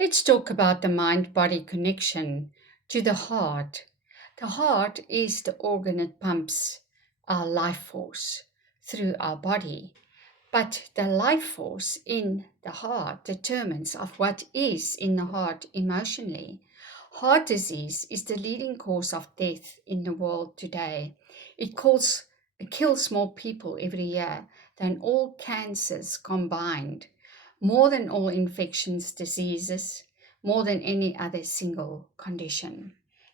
Let's talk about the mind-body connection to the heart. The heart is the organ that pumps our life force through our body. But the life force in the heart determines of what is in the heart emotionally. Heart disease is the leading cause of death in the world today. It kills more people every year than all cancers combined, more than all infections, diseases, more than any other single condition.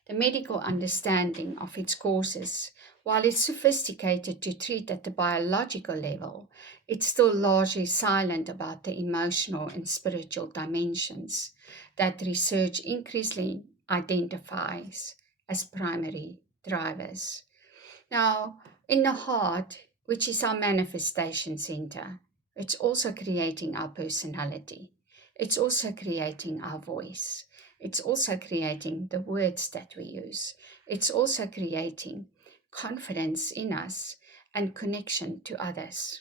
The medical understanding of its causes, while it's sophisticated to treat at the biological level, it's still largely silent about the emotional and spiritual dimensions that research increasingly identifies as primary drivers. Now, in the heart, which is our manifestation center, it's also creating our personality. It's also creating our voice. It's also creating the words that we use. It's also creating confidence in us and connection to others.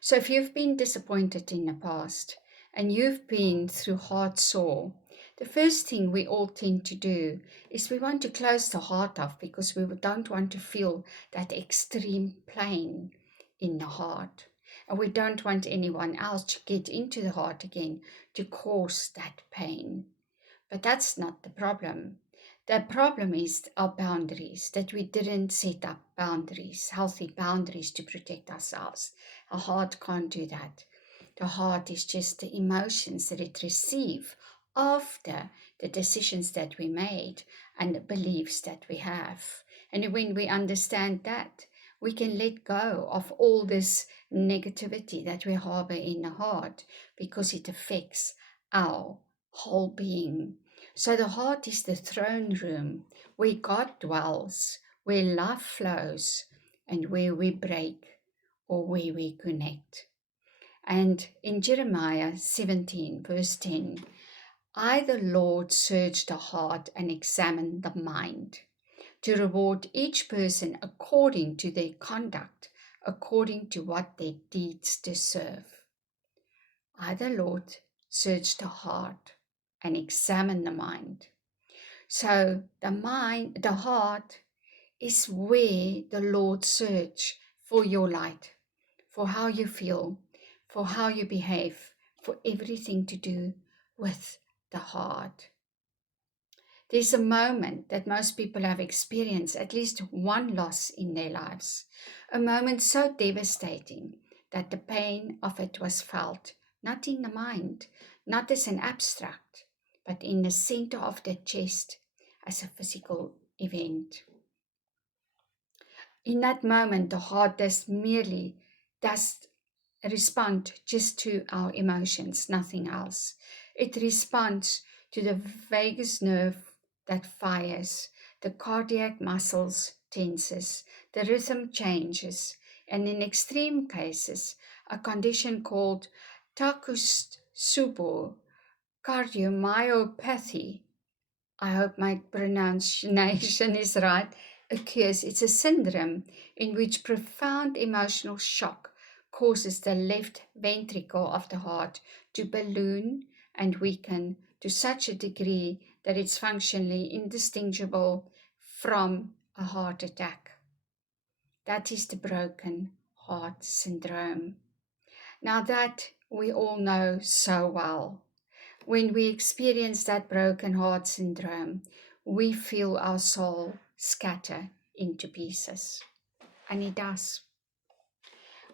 So if you've been disappointed in the past and you've been through heart sore, the first thing we all tend to do is we want to close the heart off because we don't want to feel that extreme pain in the heart. And we don't want anyone else to get into the heart again to cause that pain. But that's not the problem. The problem is our boundaries, that we didn't set up boundaries, healthy boundaries to protect ourselves. Our heart can't do that. The heart is just the emotions that it receives after the decisions that we made and the beliefs that we have. And when we understand that, we can let go of all this negativity that we harbor in the heart because it affects our whole being. So the heart is the throne room where God dwells, where love flows, and where we break or where we connect. And in Jeremiah 17, verse 10, I, the Lord, search the heart and examine the mind, to reward each person according to their conduct, according to what their deeds deserve. I, the Lord, search the heart and examine the mind. So the heart is where the Lord search for your light, for how you feel, for how you behave, for everything to do with the heart. There's a moment that most people have experienced at least one loss in their lives, a moment so devastating that the pain of it was felt, not in the mind, not as an abstract, but in the center of the chest as a physical event. In that moment, the heart does respond just to our emotions, nothing else. It responds to the vagus nerve that fires, the cardiac muscles tenses, the rhythm changes, and in extreme cases, a condition called Takotsubo cardiomyopathy, I hope my pronunciation is right, occurs. It's a syndrome in which profound emotional shock causes the left ventricle of the heart to balloon and weaken to such a degree that it's functionally indistinguishable from a heart attack. That is the broken heart syndrome. Now that we all know so well. When we experience that broken heart syndrome, we feel our soul scatter into pieces. And it does.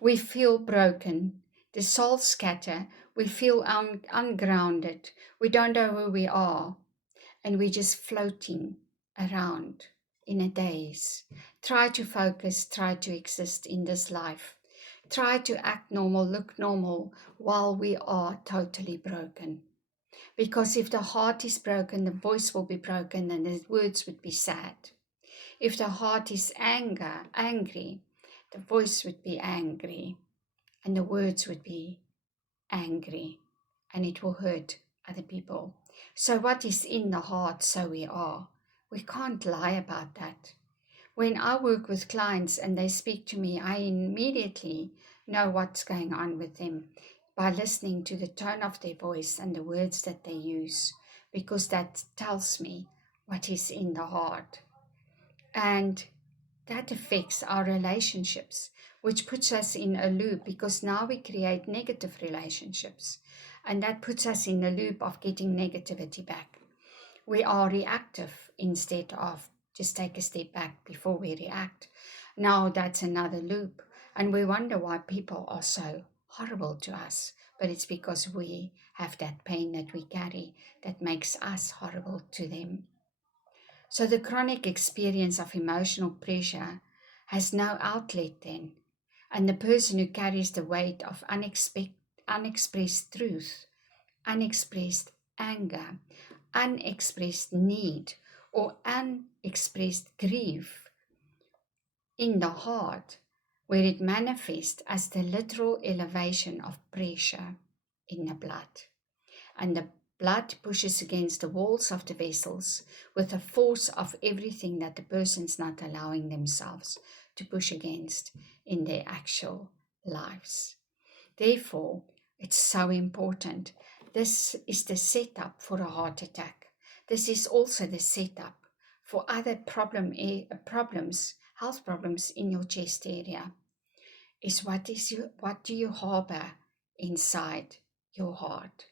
We feel broken. The soul scatter. We feel ungrounded. We don't know who we are. And we're just floating around in a daze. Try to focus, try to exist in this life. Try to act normal, look normal, while we are totally broken. Because if the heart is broken, the voice will be broken and the words would be sad. If the heart is angry, the voice would be angry and the words would be angry and it will hurt other people. So what is in the heart, so we are. We can't lie about that. When I work with clients and they speak to me, I immediately know what's going on with them by listening to the tone of their voice and the words that they use, because that tells me what is in the heart. And that affects our relationships, which puts us in a loop, because now we create negative relationships. And that puts us in a loop of getting negativity back. We are reactive instead of just take a step back before we react. Now that's another loop. And we wonder why people are so horrible to us. But it's because we have that pain that we carry that makes us horrible to them. So the chronic experience of emotional pressure has no outlet then. And the person who carries the weight of unexpressed truth, unexpressed anger, unexpressed need, or unexpressed grief in the heart, where it manifests as the literal elevation of pressure in the blood. And the blood pushes against the walls of the vessels with the force of everything that the person's not allowing themselves to push against in their actual lives. Therefore, it's so important. This is the setup for a heart attack. This is also the setup for other problems, health problems in your chest area. Is what do you harbor inside your heart?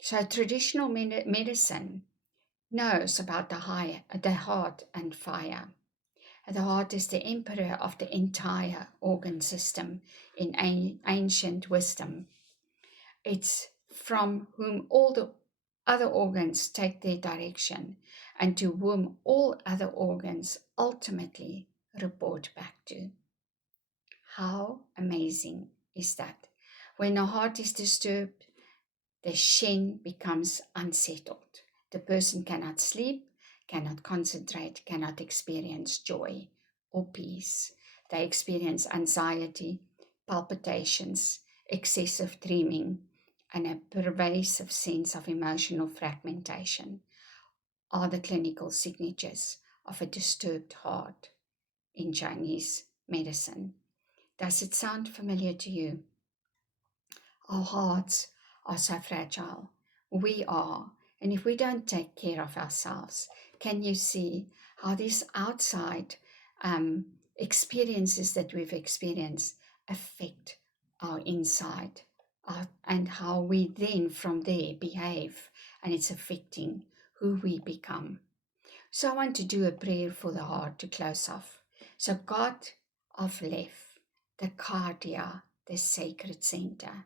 So traditional medicine knows about the heart and fire. The heart is the emperor of the entire organ system in ancient wisdom. It's from whom all the other organs take their direction, and to whom all other organs ultimately report back to. How amazing is that? When the heart is disturbed, the Shen becomes unsettled. The person cannot sleep, cannot concentrate, cannot experience joy or peace. They experience anxiety, palpitations, excessive dreaming, and a pervasive sense of emotional fragmentation are the clinical signatures of a disturbed heart in Chinese medicine. Does it sound familiar to you? Our hearts are so fragile. We are. And if we don't take care of ourselves, can you see how these outside experiences that we've experienced affect our inside and how we then from there behave, and it's affecting who we become. So I want to do a prayer for the heart to close off. So God of life, the cardia, the sacred center,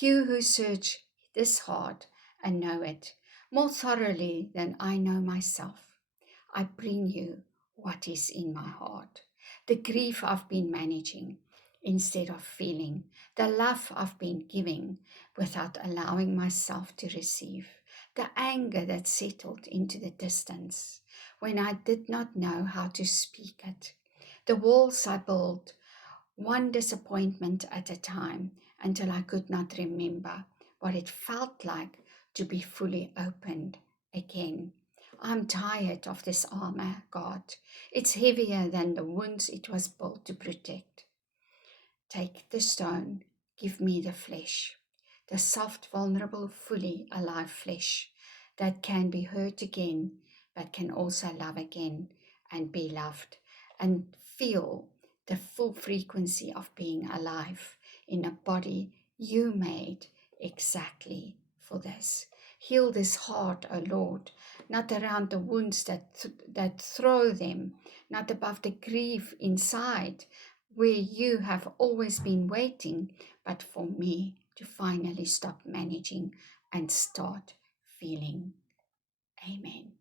you who search this heart and know it more thoroughly than I know myself, I bring you what is in my heart, the grief I've been managing instead of feeling, the love I've been giving without allowing myself to receive, the anger that settled into the distance when I did not know how to speak it, the walls I built one disappointment at a time until I could not remember what it felt like to be fully opened again. I'm tired of this armor, God. It's heavier than the wounds it was built to protect. Take the stone, give me the flesh, the soft, vulnerable, fully alive flesh that can be hurt again, but can also love again and be loved and feel the full frequency of being alive in a body you made exactly for this. Heal this heart, O Lord, not around the wounds that throw them, not above the grief inside where you have always been waiting, but for me to finally stop managing and start feeling. Amen.